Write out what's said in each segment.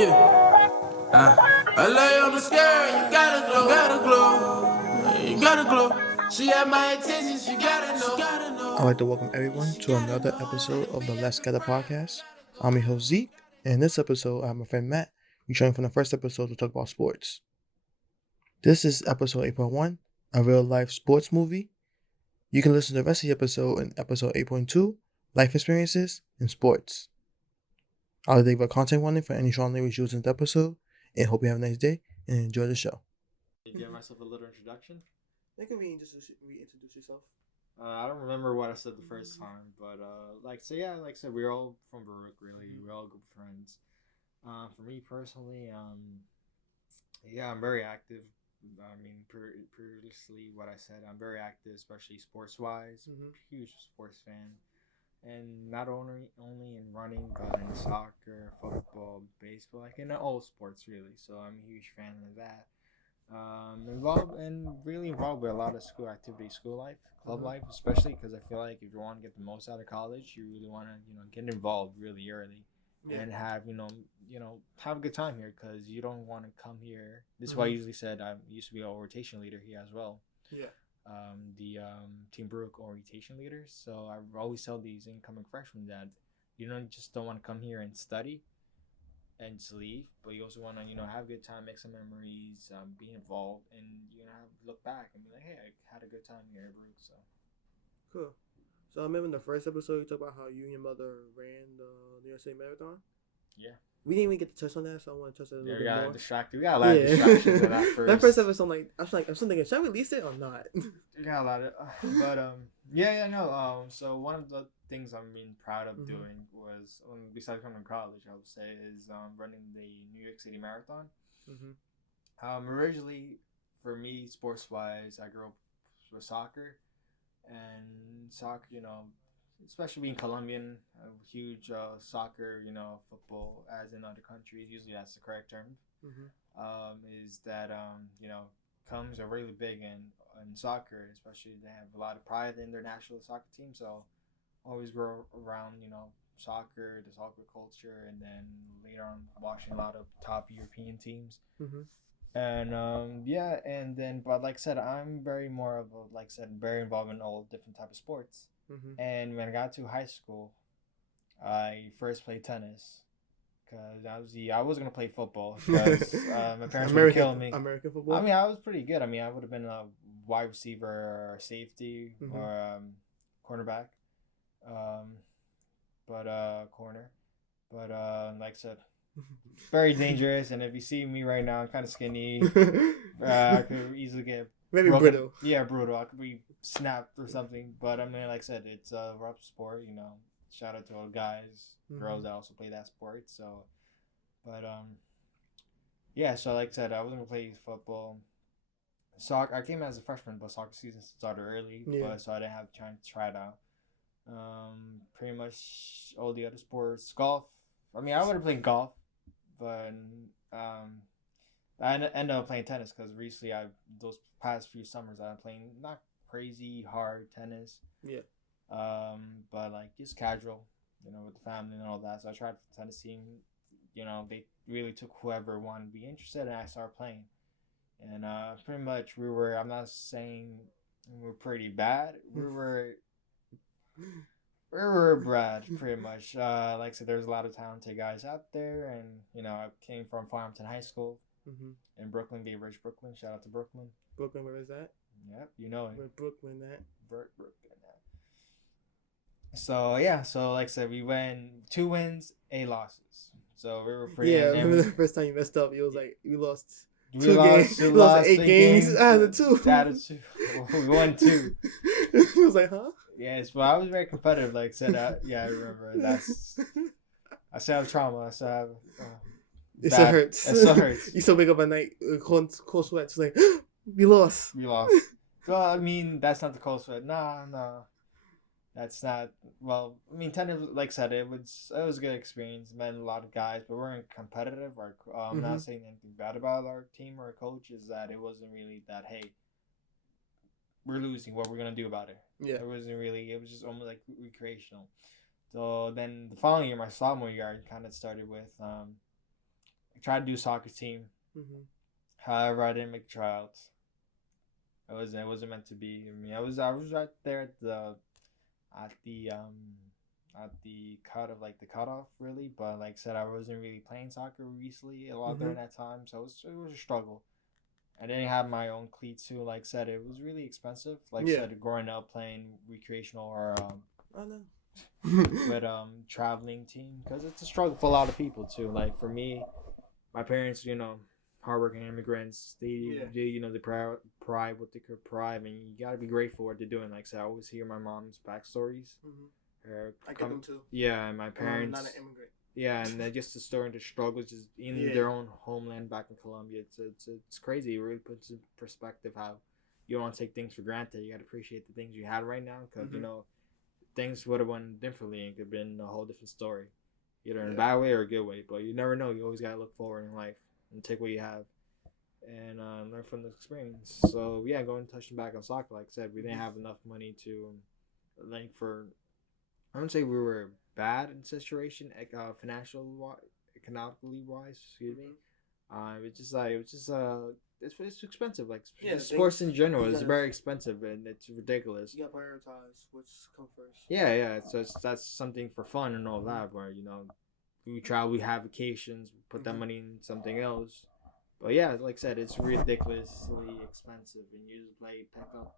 Yeah. I lay on the scale, you gotta glow, you gotta glow. She had my attention, she gotta know. I'd like to welcome everyone to another episode of the Let's Gather podcast. I'm your host Zeke, and in this episode, I have my friend Matt. We joined from the first episode to talk about sports. This is episode 8.1, a real life sports movie. You can listen to the rest of the episode in episode 8.2, life experiences in sports. I'll leave a content warning for any strong language used in the episode, and hope you have a nice day and enjoy the show. Give myself a little introduction. I can reintroduce yourself. I don't remember what I said the first time, but like I said, we're all from Baruch, really. We're all good friends. For me personally, I'm very active. I mean, previously what I said, I'm very active, especially sports wise. Huge sports fan, and not only in running, but in soccer, football, baseball, like in all sports really. So I'm a huge fan of that. Really involved with a lot of school activities, school life, club life, especially because I feel like if you want to get the most out of college, you really want to get involved really early, and have have a good time here, because you don't want to come here. This is why I usually said I used to be a rotation leader here as well. The Team Baruch orientation leaders. So I always tell these incoming freshmen that just don't want to come here and study and just leave, but you also want to have a good time, make some memories, be involved, and look back and be like, hey, I had a good time here at Baruch. So Cool. So I remember in the first episode you talked about how you and your mother ran the New York City Marathon. Yeah. We didn't even get to touch on that, so I want to touch on it a little bit more. We got distracted. We got a lot of distractions in that first. That first episode, I'm thinking, should I release it or not? We got a lot of, so one of the things I'm being proud of doing was, besides coming to college, I would say, is running the New York City Marathon. Originally, for me, sports-wise, I grew up with soccer, and soccer, especially being Colombian, a huge soccer, football, as in other countries, usually that's the correct term, is that, comes are really big in soccer, especially they have a lot of pride in their national soccer team, so always grow around, soccer, the soccer culture, and then later on watching a lot of top European teams. And but like I said, I'm very more of very involved in all different type of sports. And when I got to high school, I first played tennis, because I was gonna play football, because my parents would kill me. American football. I mean, I was pretty good. I mean, I would have been a wide receiver or safety or cornerback, corner. But like I said, very dangerous. And if you see me right now, I'm kind of skinny. I could easily get maybe broken. brittle. Yeah, brutal. I could be snapped or something. But I mean, like I said, it's a rough sport. Shout out to all the guys, girls that also play that sport. So, but so like I said, I was gonna play football. Soccer. I came as a freshman, but soccer season started early, so I didn't have time to try it out. Pretty much all the other sports, golf. I mean, I would have played golf, but I ended up playing tennis, because recently those past few summers I've been playing not crazy hard tennis. But like just casual, with the family and all that. So I tried for the tennis team. They really took whoever wanted to be interested, and I started playing. And pretty much I'm not saying we were pretty bad. We were bad, pretty much. Like I said, there's a lot of talented guys out there, and I came from Farmington High School in Brooklyn, Bay Ridge, Brooklyn. Shout out to Brooklyn. Brooklyn, where is that? Yep, you know it. Where Brooklyn at? Brooklyn at. So like I said, we went 2 wins, 8 losses. So we were pretty. Yeah, I remember the first time you messed up. You was like, we lost. We lost 8 games out of 2. Out of 2. We won 2. I was like, huh? Yes, but I was very competitive. Like I said, I remember. I still have trauma. I still have. It still hurts. It still hurts. You still wake up at night, cold sweat, just like, we lost. Well, I mean, that's not the cold sweat. No. That's not. Well, I mean, tennis, like I said, it was a good experience. Met a lot of guys, but we weren't competitive. I'm not saying anything bad about our team or our coach. Is that it wasn't really that, hey, we're losing, what we're gonna do about it. It wasn't really. It was just almost like recreational. So then the following year, my sophomore year, I kind of started with I tried to do soccer team. Mm-hmm. However, I didn't make tryouts. It wasn't meant to be. I mean, I was right there at the at the cut of like the cutoff really, but like I said, I wasn't really playing soccer recently a lot during that time, so it was a struggle. I didn't have my own cleats too. Like I said, it was really expensive. Like I said, growing up playing recreational or I know. with traveling team, because it's a struggle for a lot of people too. Like for me, my parents, hardworking immigrants, they they pride what they could pride, and you gotta be grateful for what they're doing. Like I said, I always hear my mom's backstories. I get them too. Yeah, and my parents. I'm not an immigrant. Yeah, and they're just starting to struggle just in their own homeland back in Colombia. It's crazy. It really puts in perspective how you don't want to take things for granted. You got to appreciate the things you have right now, because things would have went differently and could have been a whole different story, either in a bad way or a good way. But you never know. You always got to look forward in life and take what you have and learn from the experience. So yeah, touching back on soccer, like I said, we didn't have enough money to I wouldn't say we were bad in situation, economically wise. Excuse me. It's expensive. Like sports in general is very expensive and it's ridiculous. You gotta prioritize what's come first. Yeah. So that's something for fun and all that. Where we travel, we have vacations, we put that money in something else. But yeah, like I said, it's ridiculously expensive, and you just play pickup,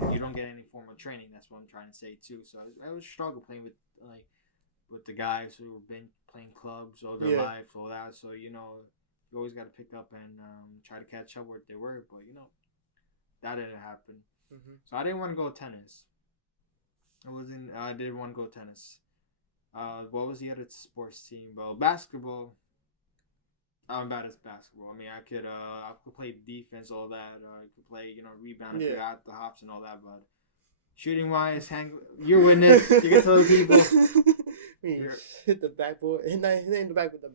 and you don't get any formal training. That's what I'm trying to say too. So I was struggle playing with the guys who have been playing clubs all their life, all that. So you always got to pick up and try to catch up where they were. But that didn't happen. So I didn't want to go tennis. I didn't want to go tennis. What was the other sports team? Well, basketball. I'm bad at basketball. I mean, I could play defense, all that. I could play, rebound if I got the hops and all that. But shooting wise, you're witness. You can tell the people. Hit the backboard. Hit the back with the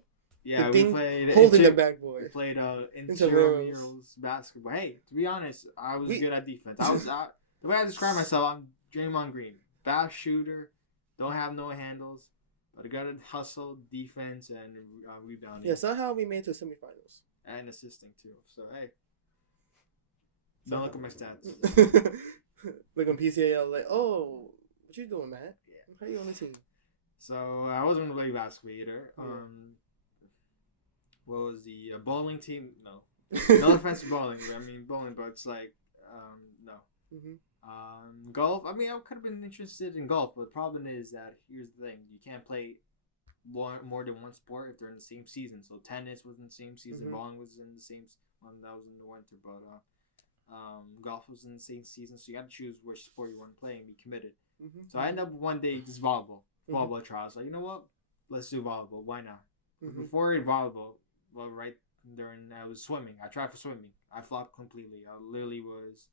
we played holding the backboard. We played intramurals basketball. Hey, to be honest, I was good at defense. The way I describe myself, I'm Draymond Green, fast shooter, don't have no handles. But I got to hustle, defense, and rebounding. Yeah, somehow we made it to semifinals. And assisting, too. So, hey. Don't look at my stats. Look on PCAL, like, oh, what you doing, man? Yeah. How you on the team? So, I wasn't going to play basketball either. What was the bowling team? No. No offense to bowling. I mean, bowling, but it's like, no. Golf. I mean, I could have been interested in golf, but the problem is that here's the thing: you can't play more than one sport if they're in the same season. So tennis was in the same season, bowling was in the same one. That was in the winter, but golf was in the same season. So you got to choose which sport you want to play and be committed. So I ended up one day just volleyball trials. Like, you know what? Let's do volleyball. Why not? Before volleyball, right during I was swimming. I tried for swimming. I flopped completely. I literally was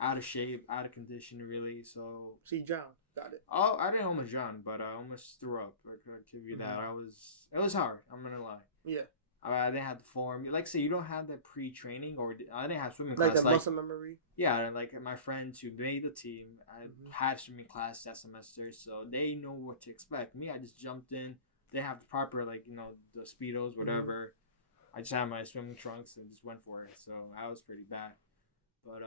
out of shape, out of condition, really. So you drowned. Got it. Oh, I didn't almost drown, but I almost threw up. I could give you that. It was hard. I'm gonna lie. Yeah. I didn't have the form. Like I say, you don't have that pre-training, or I didn't have swimming like class. Like muscle memory. Yeah, like my friends who made the team, I had swimming class that semester, so they know what to expect. Me, I just jumped in. They have the proper the speedos, whatever. I just had my swimming trunks and just went for it. So I was pretty bad, but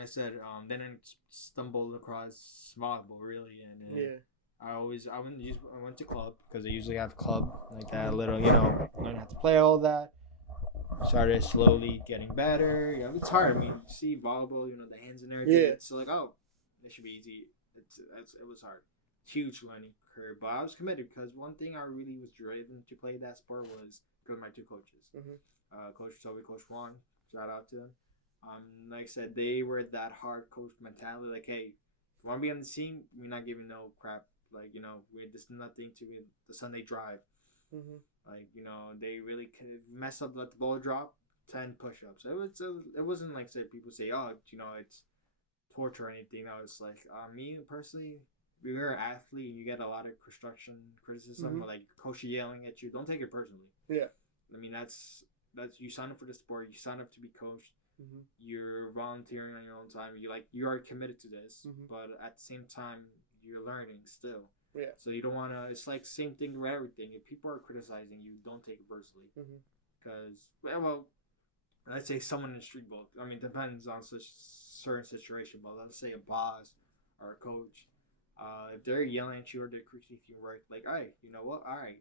I said, then I stumbled across volleyball really, and I went to club because they usually have club like that. Little, learn how to play all that. Started slowly getting better. It's hard. I mean, you see volleyball, the hands and everything. Yeah. It's like, oh, this should be easy. It was hard. Huge learning curve, but I was committed because one thing I really was driven to play that sport was because of my two coaches, Coach Toby, Coach Juan. Shout out to them. Like I said, they were that hard coach mentality. Like, hey, if you want to be on the team, we're not giving no crap. Like, there's nothing to it. The Sunday drive. Like, they really could mess up, let the ball drop, 10 push-ups. It wasn't like, say, people say, oh, it's torture or anything. No, it's like, me personally, when you're an athlete and you get a lot of construction criticism, or like coach yelling at you, don't take it personally. Yeah. I mean, that's you sign up for the sport, you sign up to be coached. You're volunteering on your own time. You are committed to this, but at the same time, you're learning still. Yeah. So you don't want to. It's like same thing with everything. If people are criticizing you, don't take it personally. Because well, let's say someone in the street ball. I mean, depends on such certain situation. But let's say a boss or a coach. If they're yelling at you or they're critiquing you, right? Like, all right, you know what? All right,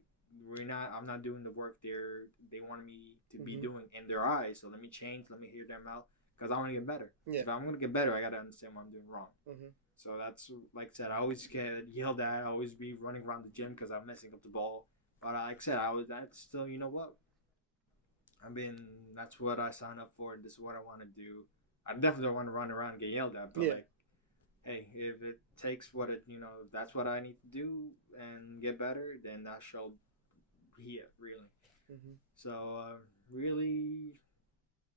we're not. I'm not doing the work they wanted me to be doing in their eyes. So let me change. Let me hear them out because I want to get better. Yeah. If I'm gonna get better, I gotta understand what I'm doing wrong. So that's like I said. I always get yelled at. I always be running around the gym because I'm messing up the ball. But like I said, that's still, you know what? I mean, that's what I signed up for. This is what I want to do. I definitely don't want to run around and get yelled at. But like, hey, if it takes what it, if that's what I need to do and get better, then that shall be it, really. So really,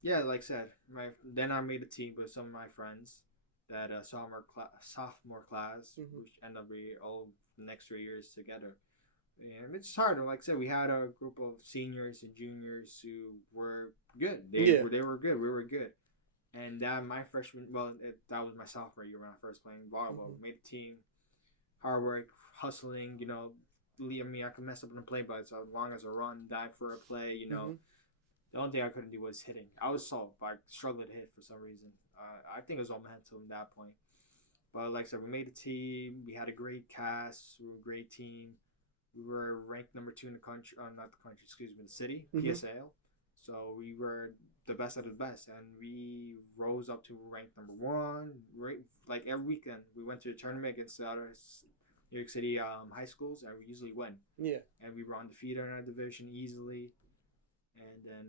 yeah, like I said, then I made a team with some of my friends that sophomore class, which ended up being all the next 3 years together. And it's hard. Like I said, we had a group of seniors and juniors who were good. They were good. We were good. And that my freshman, that was my sophomore year when I first playing volleyball. We made a team, hard work, hustling. I mean, I could mess up in a play, but as long as I run, dive for a play, the only thing I couldn't do was hitting. I was soft, but I struggled to hit for some reason. I think it was all mental at that point. But like I said, we made a team. We had a great cast. We were a great team. We were ranked number 2 in the country, not the country, excuse me, the city, PSAL. So we were the best of the best, and we rose up to rank number 1. Right, like every weekend, we went to a tournament against the other New York City high schools, and we usually win. Yeah. And we were undefeated in our division easily. And then,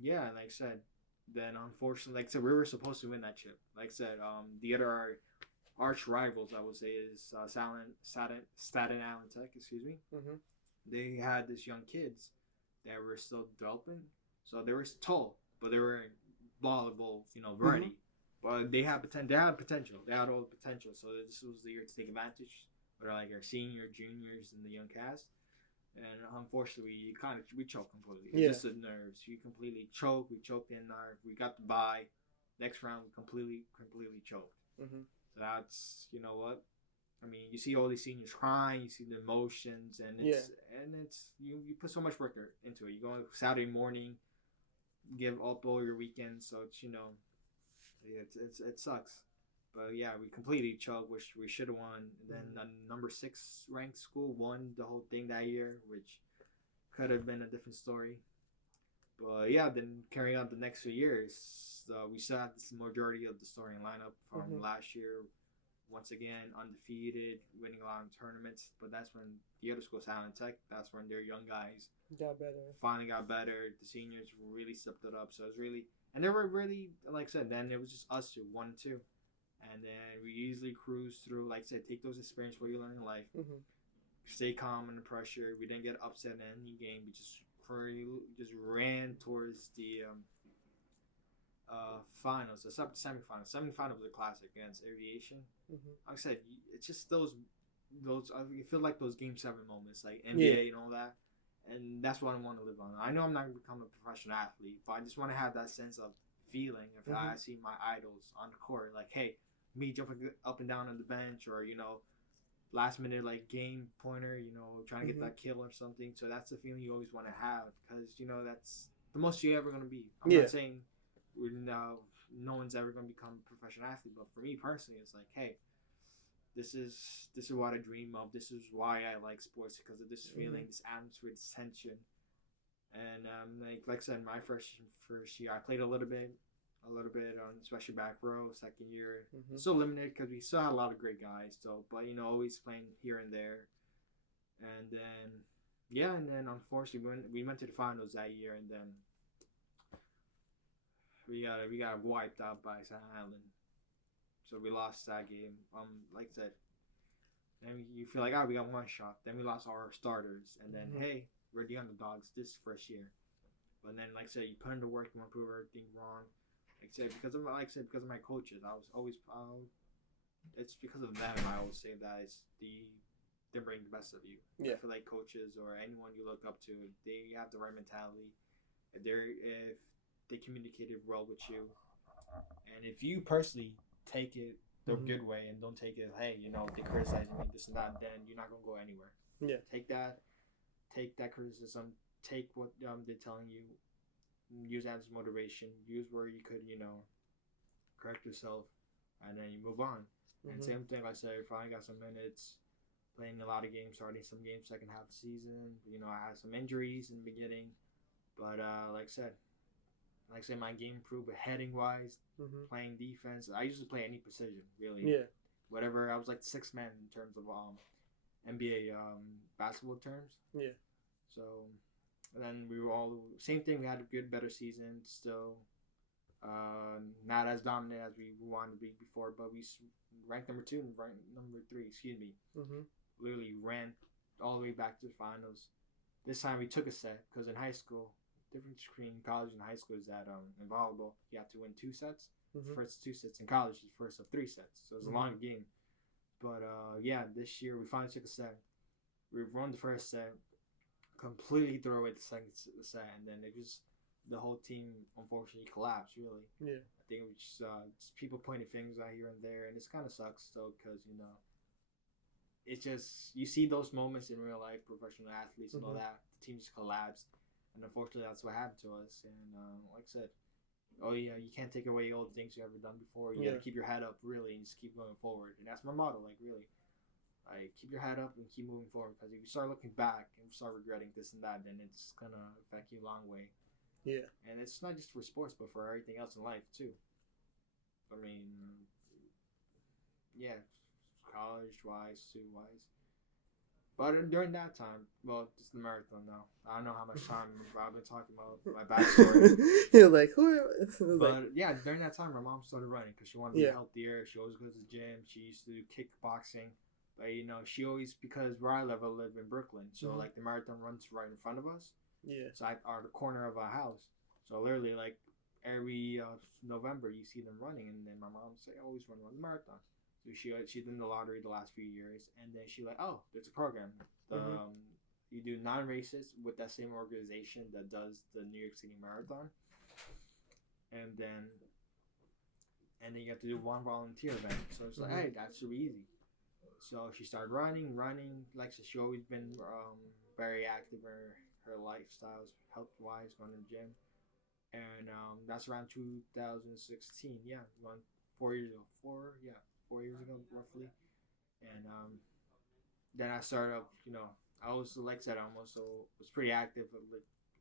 yeah, like I said, then unfortunately, like I said, we were supposed to win that chip. Like I said, the other arch rivals, I would say, is Staten Island Tech, excuse me. They had these young kids that were still developing. So they were tall, but they were volleyball, ready. But they had potential. They had all the potential. So this was the year to take advantage. But like our senior, juniors, and the young cast. And unfortunately, we choked completely. It's just the nerves. We completely choked. We choked we got the bye. Next round, we completely choked. So that's, you know what? I mean, you see all these seniors crying, you see the emotions, and it's you put so much work into it. You go Saturday morning, give up all your weekends, so it's it sucks. But yeah, we completely choked, which we should have won. And then the number 6 ranked school won the whole thing that year, which could have been a different story. But yeah, then carrying on the next 2 years, we still had this majority of the starting lineup from last year. Once again, undefeated, winning a lot of tournaments. But that's when the other schools, Allen Tech, that's when their young guys finally got better. The seniors really stepped it up. So it was really, and they were really, like I said, then it was just us two, 1 and 2. And then we easily cruised through, like I said, take those experiences what you learn in life. Stay calm under pressure. We didn't get upset in any game. We just ran towards the finals, the semifinals. Semifinal was a classic against Aviation. Like I said, it's just those. I feel like those Game 7 moments, like NBA and all that. And that's what I want to live on. I know I'm not going to become a professional athlete, but I just want to have that sense of feeling if I see my idols on the court. Like, hey, me jumping up and down on the bench, or last minute like game pointer, trying to get that kill or something. So that's the feeling you always want to have, because that's the most you're ever going to be. I'm not saying no one's ever going to become a professional athlete, but for me personally, it's like, hey, this is what I dream of. This is why I like sports, because of this feeling, this atmosphere, this tension. And like I said, my first year, I played a little bit on especially back row. Second year, still limited because we still had a lot of great guys still, but always playing here and there. And then unfortunately we went to the finals that year, and then we got wiped out by Staten Island. So we lost that game. Like I said, then you feel like, we got one shot. Then we lost our starters, and then hey, we're the underdogs this first year. But then, like I said, you put in the work, you want to prove everything wrong. Like I said, because of my coaches, I was always it's because of them. I always say that they bring the best of you. I feel like coaches or anyone you look up to, they have the right mentality. If they communicated well with you, and if you personally take it the good way, and don't take it, hey, they criticizing me, this and that, then you're not going to go anywhere. Yeah. Take that criticism, take what they're telling you, use that as motivation, use where you could, correct yourself, and then you move on. And same thing, like I said, finally got some minutes, playing a lot of games, starting some games second half of the season. I had some injuries in the beginning, but like I said, my game improved heading wise, playing defense. I used to play any position, really. Yeah. Whatever, I was like the sixth man in terms of NBA basketball terms. Yeah. So, and then we were all same thing. We had a better season. Still, not as dominant as we wanted to be before, but we ranked number 2 and ranked number 3. Excuse me. Literally ran all the way back to the finals. This time we took a set because in high school, difference between college and high school is that in volleyball you have to win 2 sets. First 2 sets in college is first of 3 sets, so it's a long game. But this year we finally took a set. We won the first set, completely throw away the second set, and then the whole team unfortunately collapsed. Really, yeah. I think it was just people pointing fingers out here and there, and it's kind of sucks though because it's just you see those moments in real life, professional athletes and all that. The team just collapsed, and unfortunately that's what happened to us. And like I said, you can't take away all the things you ever done before. You gotta keep your head up, really, and just keep going forward. And that's my motto, like really. Like, keep your head up and keep moving forward. Because if you start looking back and start regretting this and that, then it's gonna affect you a long way. Yeah. And it's not just for sports, but for everything else in life too. I mean, college-wise, wise. But during that time, well, it's the marathon now. I don't know how much time I've been talking about my backstory. You're like, who? But yeah, during that time, my mom started running because she wanted to be healthier. She always goes to the gym. She used to do kickboxing. But she always, because where I live in Brooklyn, so like the marathon runs right in front of us. Yeah. So are the corner of our house. So literally, like every November, you see them running, and then my mom say, "Always run the marathon." So she did the lottery the last few years, and then she there's a program. You do 9 races with that same organization that does the New York City Marathon, and then you have to do 1 volunteer event. So it's like, hey, that should be easy. So she started running. Like I said, she's always been very active in her lifestyle, health-wise, going to the gym. And that's around 2016. Yeah, around 4 years ago. 4 years ago, roughly. And then I started up, I was, like I said, I was pretty active,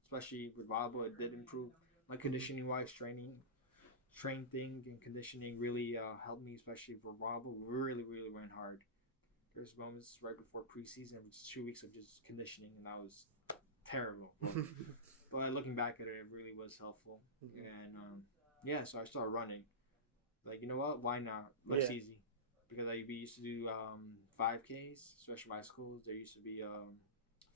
especially with volleyball. It did improve my conditioning-wise train thing and conditioning really helped me, especially for volleyball. We really, really went hard. There's moments right before preseason, which is 2 weeks of just conditioning, and that was terrible. But looking back at it, it really was helpful. And so I started running. Like, you know what? Why not? Looks easy. Because we used to do 5Ks, especially my schools. There used to be a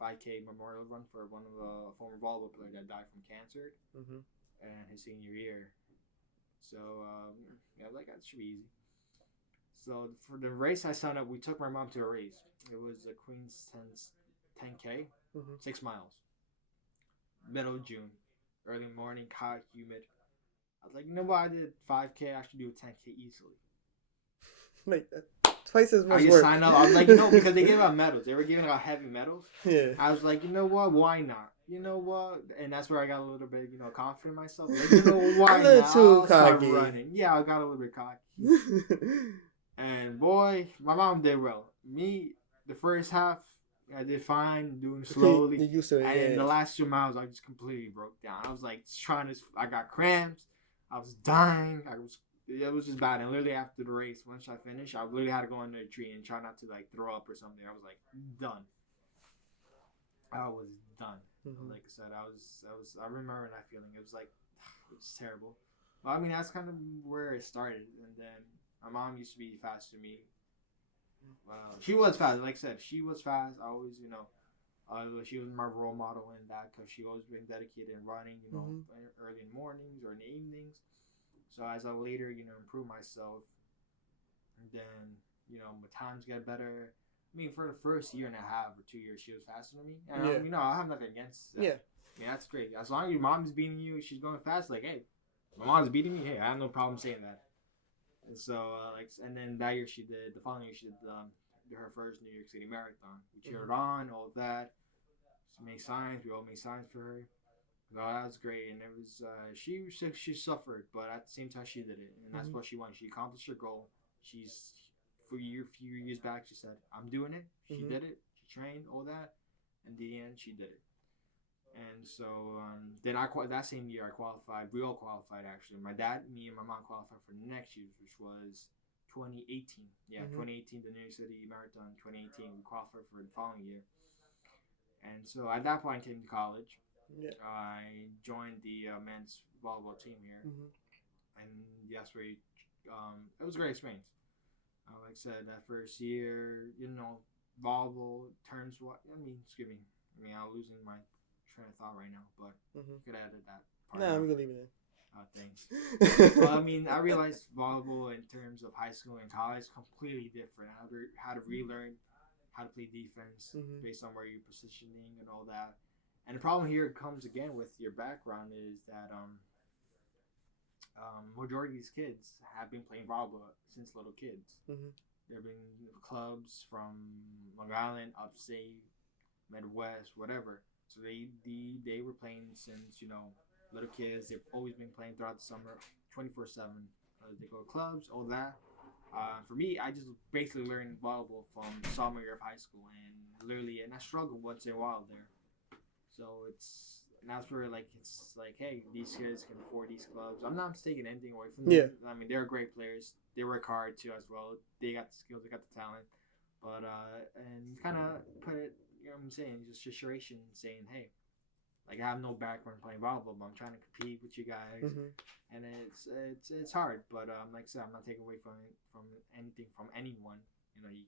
5K memorial run for one of the former volleyball players that died from cancer and his senior year. So, that should be easy. So for the race I signed up, we took my mom to a race. It was the Queen's 10K, 6 miles. Middle of June, early morning, hot, humid. I was like, you know what? I did 5K. I should do a 10K easily. Like twice as much I just work. signed up. I was like, because they give out medals. They were giving out heavy medals. Yeah. I was like, you know what? Why not? You know what? And that's where I got a little bit, confident in myself. Like, why not? I'll start running. Yeah, I got a little bit cocky. And boy, my mom did well. Me, the first half, I did fine, doing slowly. And in the last 2 miles, I just completely broke down. I was like I got cramps. I was dying. It was just bad. And literally after the race, once I finished, I literally had to go under a tree and try not to throw up or something. I was like done. I was done. Like I said, I remember that feeling. It was terrible. Well, I mean, that's kind of where it started. And then my mom used to be fast to me. She was fast. Like I said, she was fast. I always, she was my role model in that because she always been dedicated in running, early in the mornings or in the evenings. So as I later, improved myself, and then, my times get better. I mean, for the first year and a half or 2 years, she was faster than me. And, I have nothing against that. Yeah. I mean, that's great. As long as your mom is beating you, she's going fast. Like, hey, my mom's beating me. Hey, I have no problem saying that. And so and then that year the following year she did her first New York City Marathon. We cheered on all of that. She made signs. We all made signs for her. So that was great, and it was she suffered, but at the same time she did it, and that's what she wanted. She accomplished her goal. She's few years back. She said, "I'm doing it." She did it. She trained all that. In the end, she did it. And so then that same year I qualified. We all qualified actually. My dad, me, and my mom qualified for the next year, which was 2018. Yeah, 2018, the New York City Marathon. 2018, we qualified for the following year. And so at that point, I came to college. Yeah. I joined the men's volleyball team here, and that's where it was a great experience. Like I said, that first year, volleyball terms. I'm losing my train of thought right now, but you could add that part. Nah, we're gonna leave it in. Thanks. Well, I realized volleyball in terms of high school and college completely different. How to relearn how to play defense based on where you're positioning and all that. And the problem here comes again with your background is that majority of these kids have been playing volleyball since little kids. There have been clubs from Long Island, upstate, Midwest, whatever. So they were playing since little kids. They've always been playing throughout the summer, 24/7. They go to clubs, all that. For me, I just basically learned volleyball from sophomore year of high school, and I struggled once in a while there. So that's where it's like, hey, these kids can afford these clubs. I'm not taking anything away from them. Yeah. I mean, they're great players. They work hard too as well. They got the skills, they got the talent. But and kind of put it, what I'm saying, just situation saying, hey, I have no background playing volleyball, but I'm trying to compete with you guys, and it's hard. But like I said, I'm not taking away from anything from anyone.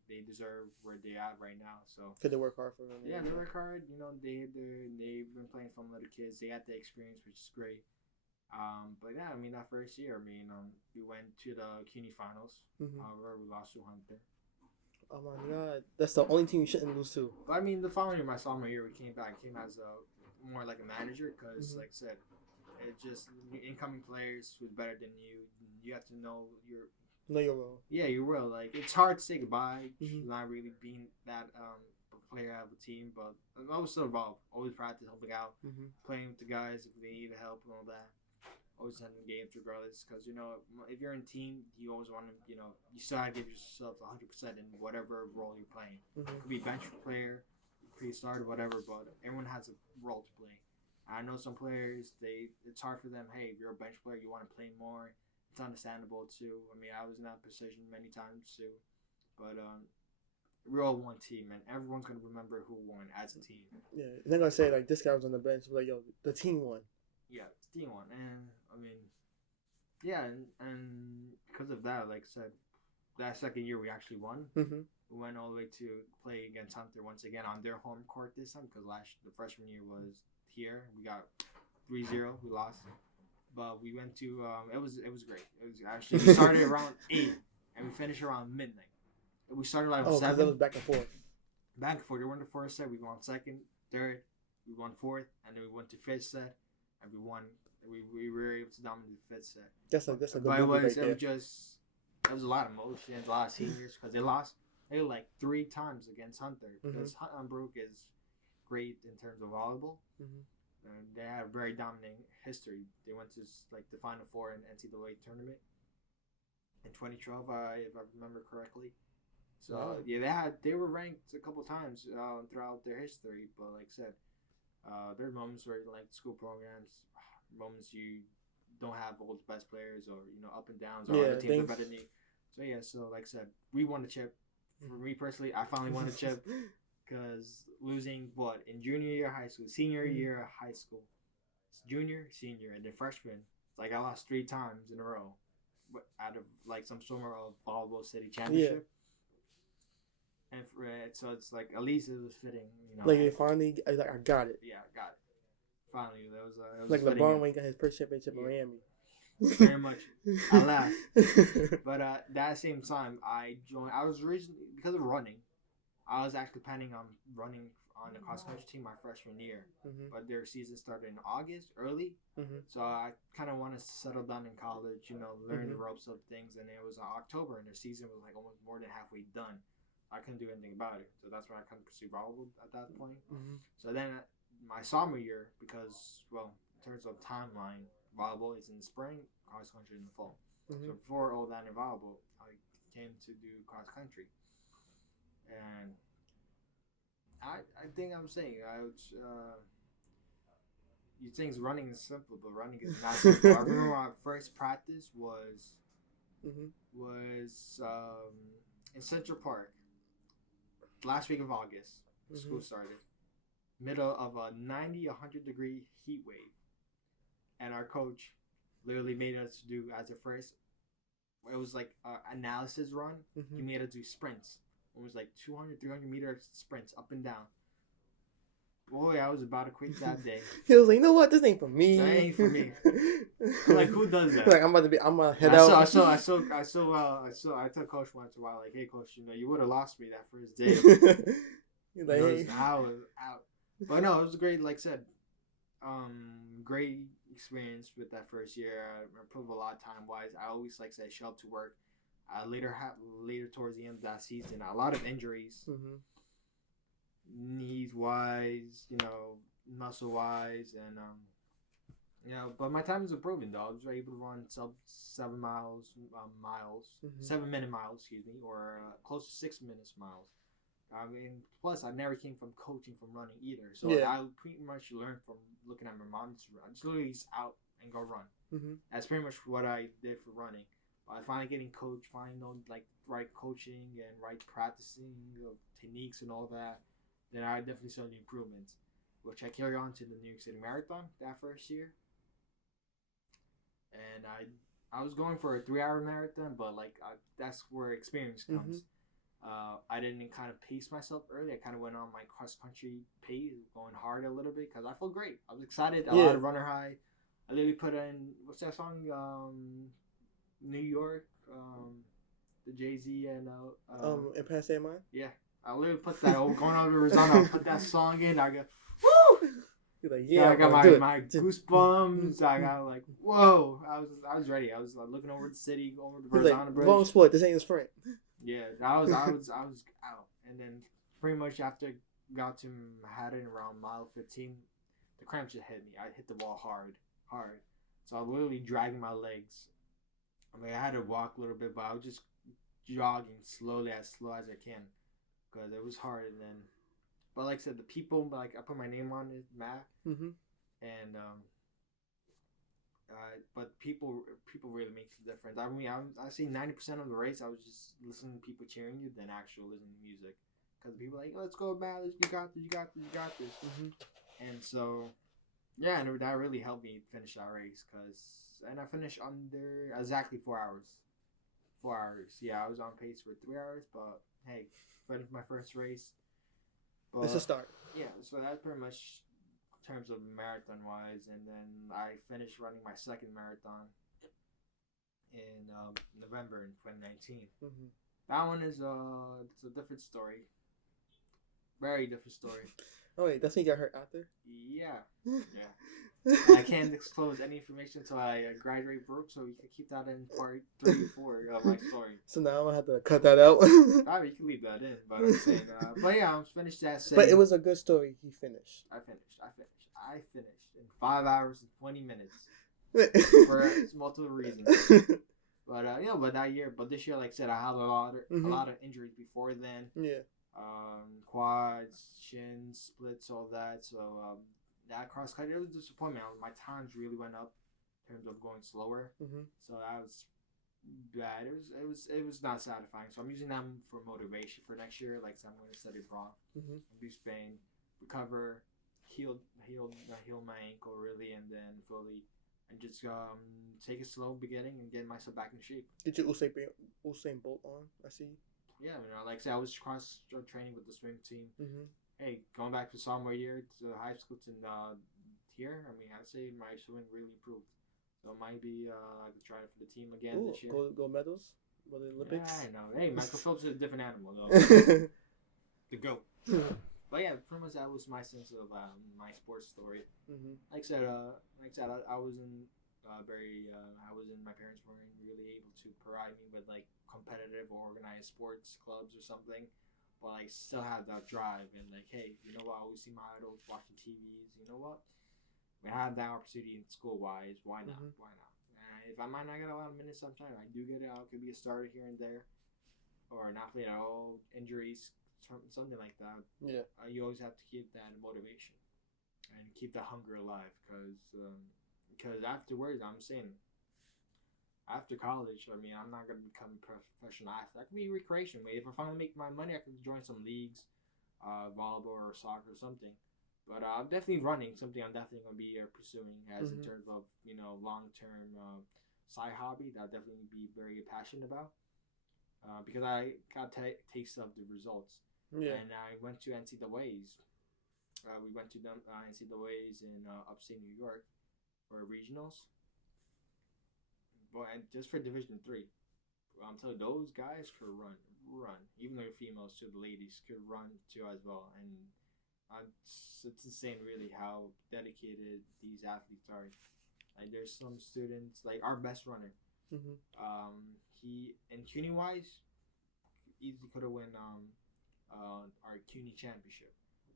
They deserve where they at right now. So could they work hard for them? Yeah, they work hard. They've been playing from little kids. They got the experience, which is great. But yeah, that first year, we went to the CUNY finals. However, we lost to Hunter. Oh my God, that's the only team you shouldn't lose to. But the following year, my sophomore year, we came back. Came as more like a manager because, like I said, it's just incoming players who's better than you. You have to know your role. Yeah, your role. It's hard to say goodbye. Not really being that player out of a team, but I was still involved. Always practice, helping out, playing with the guys if they need help and all that. Always sending games regardless, because if you're in a team, you always want to you still have to give yourself 100% in whatever role you're playing. It could be bench player, pre-start, whatever, but everyone has a role to play. I know some players, it's hard for them. Hey, if you're a bench player, you want to play more. It's understandable too. I was in that position many times too, but we're all one team, and everyone's gonna remember who won as a team. Yeah, they're gonna say this guy was on the bench, but yo, the team won. Yeah, the team won, and yeah, and because of that, like I said, that second year we actually won. We went all the way to play against Hunter once again on their home court this time because the freshman year was here. We got 3-0. We lost. But we went to it was great. It was actually we started around 8 and we finished around midnight. We started 7. That was back and forth. Back and forth. They won the first set. We won second, third. We won fourth, and then we went to fifth set, and we won. We were able to dominate the fifth set. That's a good movie it was a lot of emotions, a lot of seniors because they lost. They were 3 times against Hunter because Hunbrook is great in terms of volleyball. And they have a very dominant history. They went to the Final Four in NCAA tournament in 2012, if I remember correctly. So they were ranked a couple times throughout their history. But like I said, there are moments where school programs, moments you don't have all the best players or up and downs or other teams are better than you. So like I said, we won the chip. For me personally, I finally won the chip. Because losing in junior year of high school, senior year of high school, junior, senior, and then freshman, I lost 3 times in a row, out of some sort of volleyball city championship. Yeah. And so it's at least it was fitting, you finally, I got it. Yeah, I got it. Finally, that was LeBron when he got his first championship in Miami. Very much. I laughed. But that same time, I joined. I was originally because of running. I was actually planning on running on the cross country team my freshman year, Mm-hmm. but their season started in August early. Mm-hmm. So I kind of want to settle down in college, learn the Mhm. ropes of things. And it was October, and their season was like almost more than halfway done. I couldn't do anything about it, so that's when I kind of pursued volleyball at that point. Mm-hmm. So then my sophomore year, because in terms of timeline, volleyball is in the spring, cross country in the fall. Mm-hmm. So before all that in volleyball, I came to do cross country, and I think I'm saying you think running is simple, but running is not simple. I remember my first practice was Mm-hmm. in Central Park, last week of August. School started, middle of a 90, 100-degree heat wave, and our coach literally made us do as a first. It was like an analysis run. Mm-hmm. He made us do sprints. It was like 200, 300-meter sprints up and down. Boy, I was about to quit that day. He was like, you know what? This ain't for me. That ain't for me. I'm like, who does that? Like, I'm gonna head out. I told coach once in a while, like, hey coach, you would have lost me that first day. He's like, hey. I was out. But no, it was great. Like I said, great experience with that first year. I improved a lot time wise. I always show up to work. Later towards the end of that season, a lot of injuries, knees wise, muscle wise, and but my time is improving though. I was able to run sub 7 miles, 7-minute miles, excuse me, or close to 6 minutes miles. I mean, plus I never came from coaching from running either, so I pretty much learned from looking at my mom to run. Just literally out and go run. That's pretty much what I did for running. I finally getting coached, finally know right coaching and right practicing of techniques and all that. Then I definitely saw the improvements, which I carry on to the New York City Marathon that first year. And I was going for a 3-hour marathon, but that's where experience comes. I didn't kind of pace myself early. I kind of went on my cross country pace, going hard a little bit because I felt great. I was excited. A lot of runner high. I literally put in what's that song? New York. The Jay-Z and Empire State of Mind. Yeah, I literally put that going on to Arizona. I put that song in. I go, woo! You're like, yeah, I got my goosebumps. I got like, whoa! I was ready. I was looking over the city, over the Arizona Bridge. Wrong sport. This ain't a sprint. Yeah, I was out, and then pretty much after I got to Manhattan around mile 15, the cramps just hit me. I hit the wall hard, so I was literally dragging my legs. I mean, I had to walk a little bit, but I was just jogging slowly, as slow as I can, because it was hard. And then, but like I said, the people, I put my name on it, Matt, and but people really makes a difference. I mean, I see 90% of the race, I was just listening to people cheering you than actual listening to music, because people are like, let's go, Matt, you got this. And so, yeah, and that really helped me finish that race, and I finished under exactly 4 hours. 4 hours. Yeah, I was on pace for 3 hours, but hey, finished my first race. But, it's a start. Yeah, so that's pretty much in terms of marathon wise, and then I finished running my second marathon in November in 2019. That one is it's a different story. Very different story. Oh wait, that's when you got hurt out there? Yeah. I can't disclose any information until I graduate Brooke, so you can keep that in part 3 or 4 of my story. So now I'm gonna have to cut that out. I mean, you can leave that in, but I'm saying, but yeah, I'm finished that. But it was a good story. He finished. I finished in 5 hours and 20 minutes for multiple reasons. But but this year, like I said, I had a lot of injuries before then. Yeah. Quads, shins, splits, all that. So that cross country, it was a disappointment. My times really went up in terms of going slower. So that was bad. It was not satisfying. So I'm using them for motivation for next year. Like so I'm going to set it wrong. Do Spain, recover, heal my ankle really, and then fully, and just take a slow beginning and get myself back in shape. Did you Usain Bolt on? I see. Yeah, like I said, I was cross training with the swim team. Hey, going back to sophomore year to high school to here, I mean, I'd say my swimming really improved. So it might be I could try it for the team again this year. Gold medals for the Olympics. Yeah, I know. Hey, Michael Phelps is a different animal though. The GOAT. But yeah, pretty much that was my sense of my sports story. Like I said, I was in I was in. My parents weren't really able to provide me with like competitive or organized sports clubs or something, but I still had that drive and like, hey, you know what? I always see my idols watching TVs. You know what? We had that opportunity in school wise. Why not? Why not? If I might not get a lot of minutes sometime, I do get it. I could be a starter here and there, or not play at all. Injuries, something like that. Yeah. You always have to keep that motivation and keep the hunger alive, because afterwards, I'm saying after college, I mean, I'm not gonna become a professional athlete. I could be recreation. If I finally make my money, I could join some leagues, volleyball or soccer or something. But I'm definitely running, something I'm definitely gonna be pursuing as in terms of long term side hobby that I'll definitely be very passionate about. Because I got taste of the results. Yeah. And I went to NCAA's. We went to them NCAA's in upstate New York for regionals. But and just for Division 3, I'm telling you, those guys could run. Even though females too, the ladies could run too as well. And it's insane, really, how dedicated these athletes are. Like, there's some students, like our best runner. He in CUNY wise, easily could have won our CUNY championship.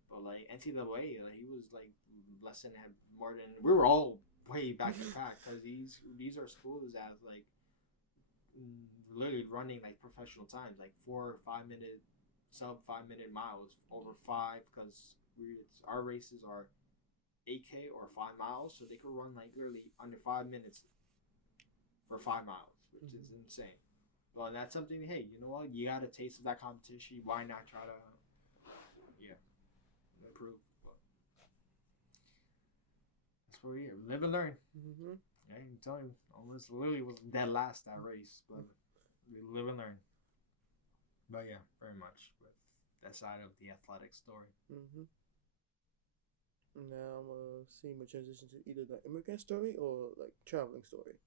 But like NCAA, like, he was like less than had more than we were all way back in the pack because these are schools that like literally running like professional times, like 4 or 5 minute sub 5 minute miles over five because our races are 8K or 5 miles, so they could run like literally under 5 minutes for 5 miles, which is insane. Well, and that's something. Hey, you know what? You got a taste of that competition. Why not try to, improve? But that's what we live and learn. I can tell you, almost literally was dead last that race, but we live and learn. But yeah, very much with that side of the athletic story. Now I'm gonna see my transition to either the immigrant story or like traveling story.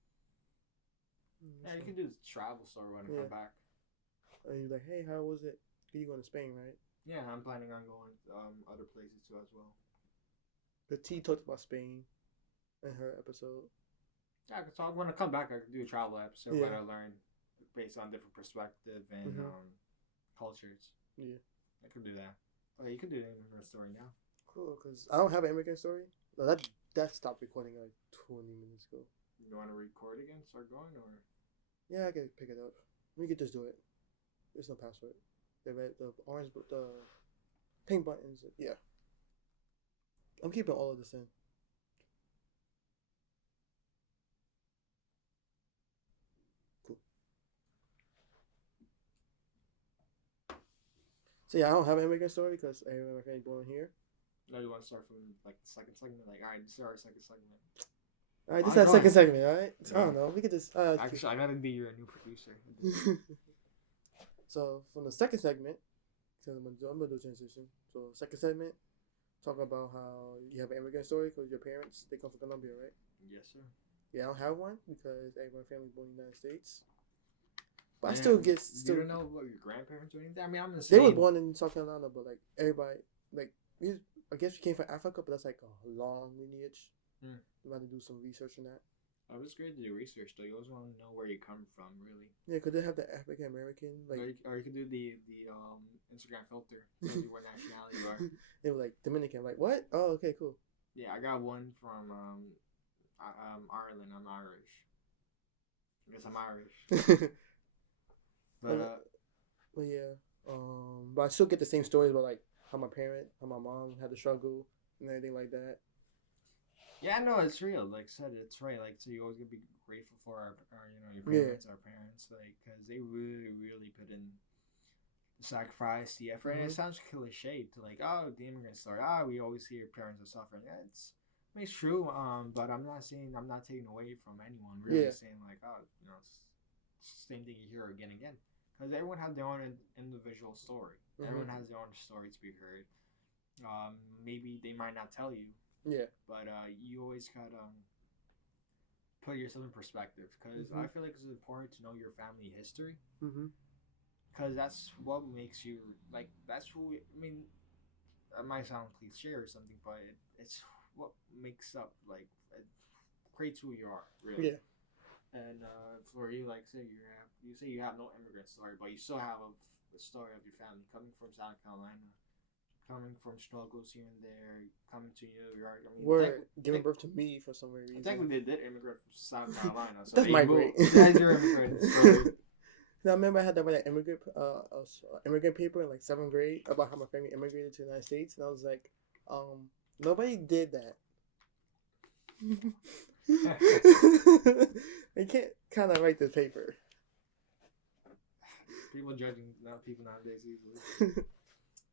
Yeah, you can do the travel story when I come back. And you're like, hey, how was it? You going to Spain, right? Yeah, I'm planning on going other places too as well. The T talked about Spain in her episode. Yeah, so when I come back, I can do a travel episode where I learn based on different perspective and cultures. Yeah, I could do that. Okay, you could do the immigrant story now. Cool, because I don't have an immigrant story. No, that stopped recording like 20 minutes ago. You want to record again? Start going, or? Yeah, I can pick it up. We could just do it. There's no password. The orange, the pink buttons. Yeah. I'm keeping all of this in. Cool. So yeah, I don't have an immigrant story because I remember my family born here. No, you want to start from like the second segment? Like, all right, this is our second segment. All right, this is our second segment, all right? Yeah. I don't know. We could just... Actually, I gotta be your new producer. So, from the second segment, I'm going to do a transition. So, second segment, talk about how you have an immigrant story because your parents, they come from Colombia, right? Yes, sir. Yeah, I don't have one because my family's born in the United States. But I still get... You don't know what your grandparents or anything? I mean, I'm the same. They were born in South Carolina, but like everybody... Like, I guess we came from Africa, but that's like a long lineage. I'm about to do some research on that. Oh, it's great to do research, though. You always want to know where you come from, really. Yeah, because they have the African American, like, or you can do the Instagram filter, tell you what nationality you are. They were like Dominican, like what? Oh, okay, cool. Yeah, I got one from Ireland. I'm Irish. I guess I'm Irish. But yeah, but I still get the same stories about like how my mom had to struggle and everything like that. Yeah, no, it's real. Like I said, it's right. Like, so you always gotta be grateful for our your parents, our parents, like, because they really, really put in the sacrifice, the effort. And it sounds cliche to like, oh, the immigrant story. We always hear parents are suffering. Yeah, it's true. But I'm not taking away from anyone. Really saying like, it's the same thing you hear again and again. Because everyone has their own individual story. Everyone has their own story to be heard. Maybe they might not tell you. Yeah. But you always gotta put yourself in perspective because I feel like it's important to know your family history. Because that's what makes you like. That's who. I mean, That might sound cliche or something, but it's what makes up like it creates who you are, really. Yeah. And for you, like say you have no immigrant story, but you still have a story of your family coming from South Carolina, coming from struggles here and there, coming to New York. I mean, Were giving birth to me for some weird reason. technically they did immigrate from South Carolina, so That's they my moved. great. That's your immigrant story. Now, I remember I had to write an immigrant paper in like 7th grade about how my family immigrated to the United States, and I was like, nobody did that. I can't kind of write this paper. People judging people nowadays easily.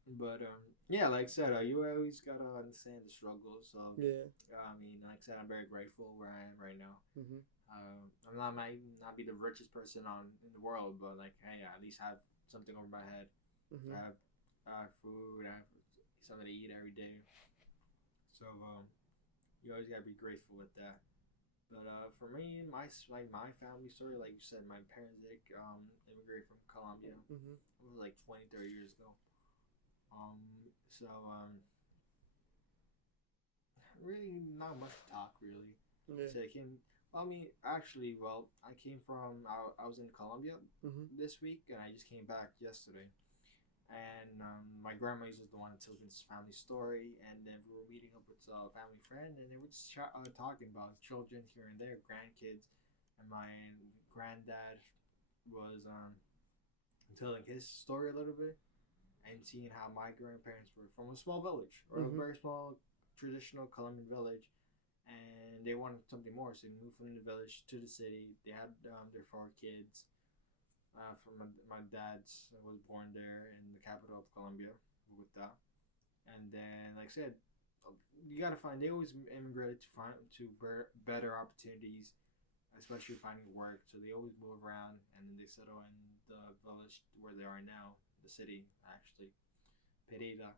But yeah, like I said, you always gotta understand the struggles of. Yeah. I mean, like I said, I'm very grateful where I am right now. Mm-hmm. I might not be the richest person in the world, but like, hey, I at least have something over my head. Mm-hmm. I have food. I have something to eat every day. So you always gotta be grateful with that. But for me, my family story, like you said, my parents immigrated from Colombia. Mm-hmm. It was like 20, 30 years ago. Really not much talk really. Yeah. So I came from I was in Colombia this week, and I just came back yesterday. And my grandma is the one that told me this family story, and then we were meeting up with a family friend, and they were just talking about children here and there, grandkids, and my granddad was telling his story a little bit, and seeing how my grandparents were from a small village, or a very small traditional Colombian village, and they wanted something more, so they moved from the village to the city. They had their 4 kids. From my dad's was born there in the capital of Colombia, Bogota, and then like I said, you gotta find. They always immigrated to better opportunities, especially finding work. So they always move around, and then they settle in the village where they are now, the city actually, Pereira.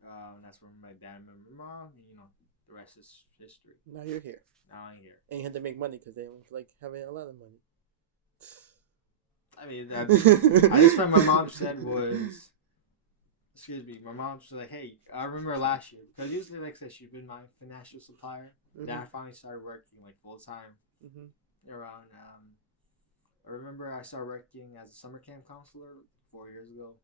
And that's where my dad met my mom, and the rest is history. Now you're here. Now I'm here. And you had to make money because they don't like having a lot of money. I mean, I just what my mom said was, excuse me, my mom was like, hey, I remember last year, because usually, like I said, she's been my financial supplier. Then I finally started working, like, full time around, I remember I started working as a summer camp counselor 4 years ago,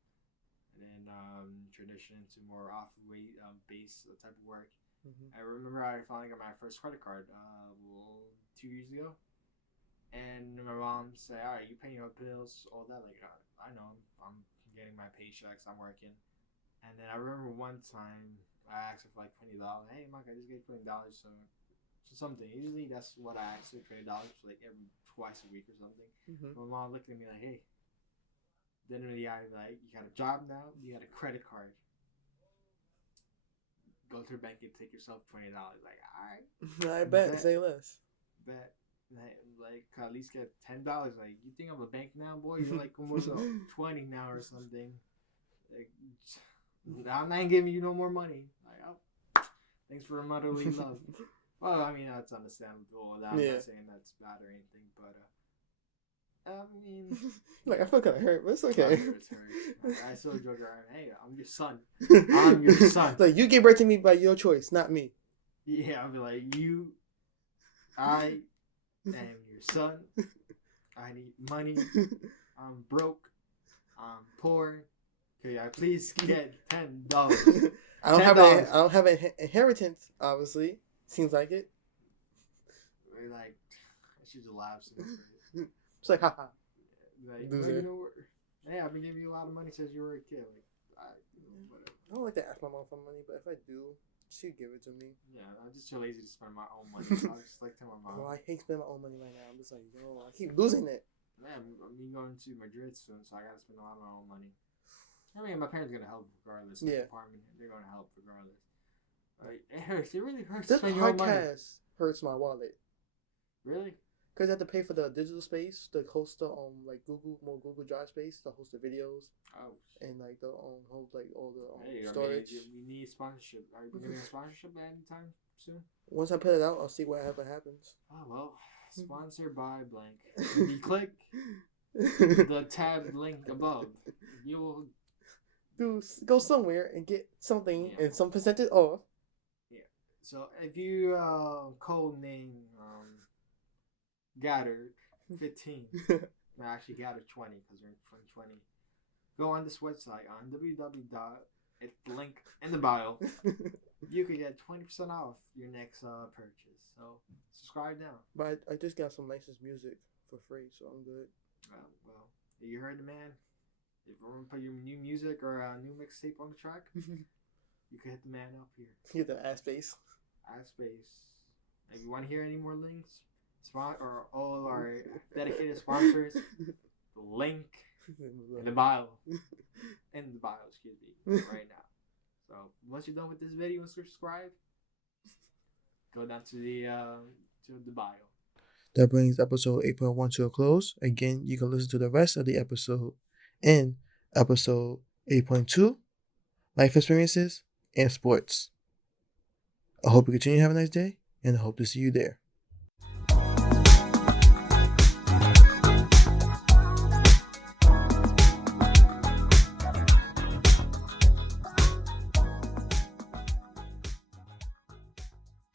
and then transitioned to more off-weight base type of work. I remember I finally got my first credit card 2 years ago. And my mom said, all right, you paying your bills, all that. Like, I know I'm getting my paychecks, I'm working. And then I remember one time I asked her for like $20. Hey, Mike, I just get $20 so something. Usually that's what I ask her, $20 for like every twice a week or something. My mom looked at me like, hey, then in the eye, like, you got a job now, you got a credit card. Go to the bank and take yourself $20. Like, all right. I bet. Say less. Bet. Like at least get $10. Like, you think I'm a bank now, boy? You're like almost 20 now or something. Like, I'm not giving you no more money. Like, oh, thanks for motherly love. Well, I mean, that's understandable. I'm not saying that's bad or anything, but I mean, like, I feel kind of hurt, but it's okay. It's hurt. I still joke around. Hey, I'm your son. I'm your son. Like, you gave birth to me by your choice, not me. Yeah, I'll be like, I am your son. I need money. I'm broke. I'm poor. Could I please get $10? I don't have an inheritance. Obviously, seems like it. We're like, she just laughs. It's like, haha. Like, well, hey, I've been giving you a lot of money since you were a kid. Like, whatever. I don't like to ask my mom for money, but if I do, she'd give it to me. Yeah, I'm just too lazy to spend my own money. So I just like tell my mom. Well, I hate spending my own money right now. I'm just like, yo, I keep losing it. Man, I'm going to Madrid soon, so I gotta spend a lot of my own money. I mean, my parents are gonna help regardless. Yeah. Apartment, they're gonna help regardless. Like, it hurts. It really hurts. This to spend your own money. podcast hurts my wallet. Really? Because I have to pay for the digital space, to host the like Google Drive space, to host the videos. Oh. And like the hold like all the storage. We need sponsorship. Are you getting a sponsorship anytime soon? Once I put it out, I'll see whatever happens. Oh well, sponsored by blank. If you click the tab link above, you will go somewhere and get something Yeah. and some percentage off. Yeah. So if you code name Gather 15, no, actually Gather 20 because we're in 2020. Go on this website on www. It's the link in the bio. You can get 20% off your next purchase. So subscribe now. But I just got some licensed music for free, so I'm good. Well, you heard the man. If you want to put your new music or a new mixtape on the track, you can hit the man up here. Get the ass space. Add space. If you want to hear any more links, or all our dedicated sponsors, the link in the bio. In the bio, excuse me, right now. So once you're done with this video and subscribe, go down to the bio. That brings episode 8.1 to a close. Again, you can listen to the rest of the episode in episode 8.2, life experiences and sports. I hope you continue to have a nice day, and I hope to see you there.